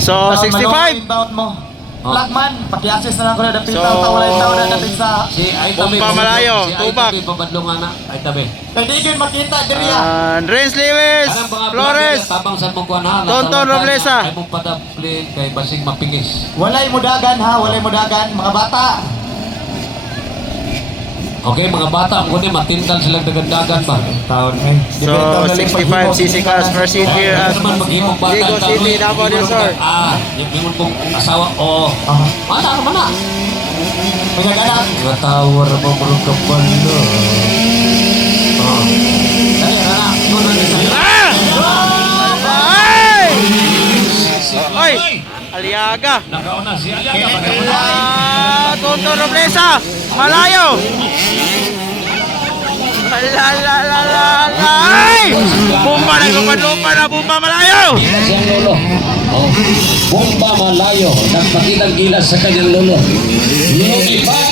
So, 65. Inbound mo. Lagman, paki-assist na lang ko na dapit ang tawalay tao na dapit sa Si ay tabi. Bomba Malayo, Si ay tubak. tabi pabadlongan na. Ay tabi. pwede yun makita diriya. Renz Lewis, Anong mga Flores, tabang sa mong kuhan ha. Tonton Roblesa. Ay mong padaplin kay basing mapingis. Walay mudagan ha, walay mudagan mga bata. Okay, mga bata, kung kunin matintal silang dagan-dagan ba? Taon So, 65 CC class first seat here at Naman maghimong bata. Diego City, Davao del Sur. Yung bingon pong asawa. Oo. Mana, mana. Mga ganak. Mga tower mo mga kapalo. Oh. Dali, rana. Nuna ni sa'yo. Ay! Ay! Aliaga. Nakauna si Aliaga. Tonton Roblesa, Malayo. Ay! Bomba na lupa na bomba Malayo. Siyang lolo. Oh. Bomba Malayo. Nagpakitang gilas sa kanyang lolo. Lumipat.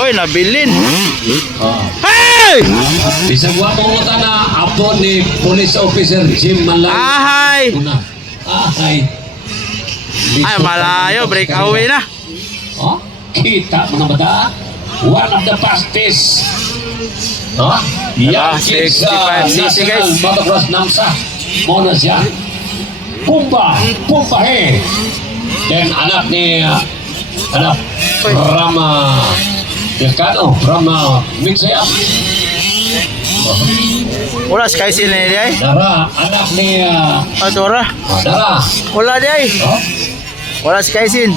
Oy, nabilin. Oh. Hey! Isang wapong utan na apo ni Police Officer Jim Malayo. Ahay! Una. Ahay. Ay, Malayo, break away na. Oh, kita mga bata. One of the fastest. Oh, yan 65 cc guys. Motocross Namsa. Muna siya. Pumba he. Then anak ni Rama Delcano, Rama Minsaya. Wala, Sky Seal na niya eh. Dara, anak ni Adora. Dara. Wala di ay. Oh, Wala si Kaisin.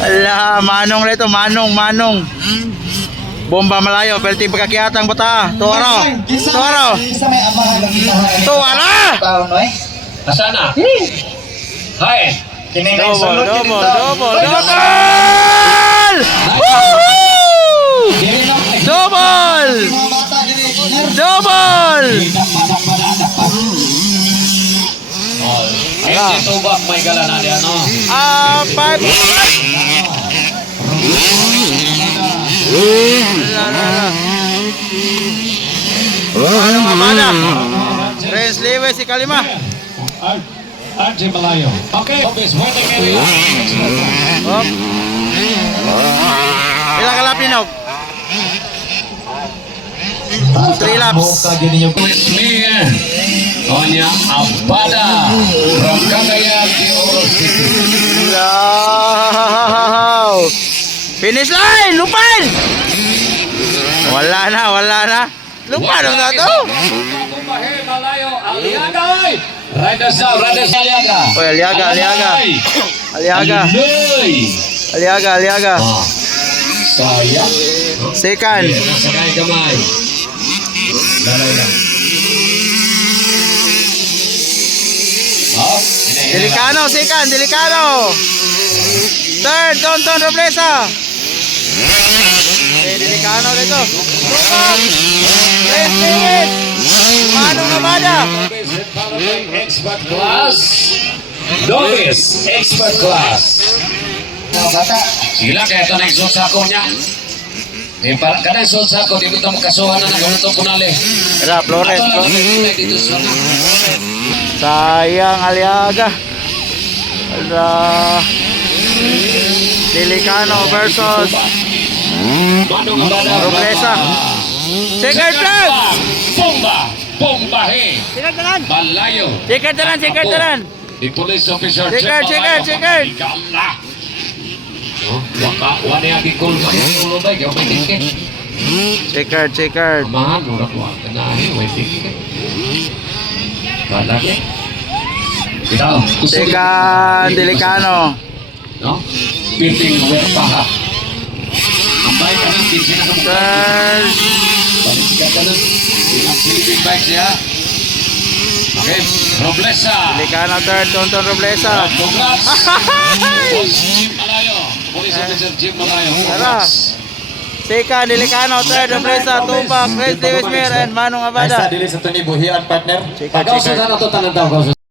Ala, manong na ito, manong. Bomba Malayo, perti pagkakiatang bata. Tuwaro. Isa may amahan ng ginahan. Tuwara! Taon oy. asana. Hai. Kini na Double! isulod Woohoo! Double! Mga bata diri corner. Double! Hindi tubak may gala na diyan, no? 5. Ano mamada? Renz Lewis si Kalima. Archie Malayo. Okay. Obvious waiting area. Hop. Ilang kalap ninog? 3 laps. Buka gini yung Clear. Onya Abada. From Cagayan de Oro City. Wow! Finish line! Lupan! Wala na. Lupan na to! Bumahe Malayo. Aliaga, oy. Riders down, Aliaga. Oy, Aliaga. Aliaga. Oh. Sayang. Second. Nasakay kamay. Lalay lang. Oh, Delicano, second. Third, Tonton Roblesa. Delicano dito. Lupan! Renz Lewis! Manong Namada! Expert class. Novice expert class. mga bata. Sila kaya ito na yung sako niya. Di parang ka na yung sako, di mo ito magkasuhan na gano'n itong punali. Kaya, Flores. Dito sa Sayang, Aliaga. Ala. Delicano versus Roblesa. Second round! Bombahe. Second tanan! Malayo. Second tanan! The police officer. Second. Ikala. Waka, wala yung agikul. Tulo ba? Yung may ticket. Second. Amahan, urak mo. Kanahin, may ticket. Balaki. Ikaw. Second, Delicano. No? Piting werpaha. Ambay ka ng tinsina ka mo. Third. Balik ka ka ng sleeping bike siya. Okay. Roblesa. Delicano third, Tonton Roblesa. Congrats. Boss Jim Malayo. Police Officer Jim Malayo. Tara. Second, Delicano third, Roblesa. Tupac, Renz Lewis and Manong Ay sa Abada. dili sa tuni buhian partner. Second. Pagkausutan na ito, tanang tao.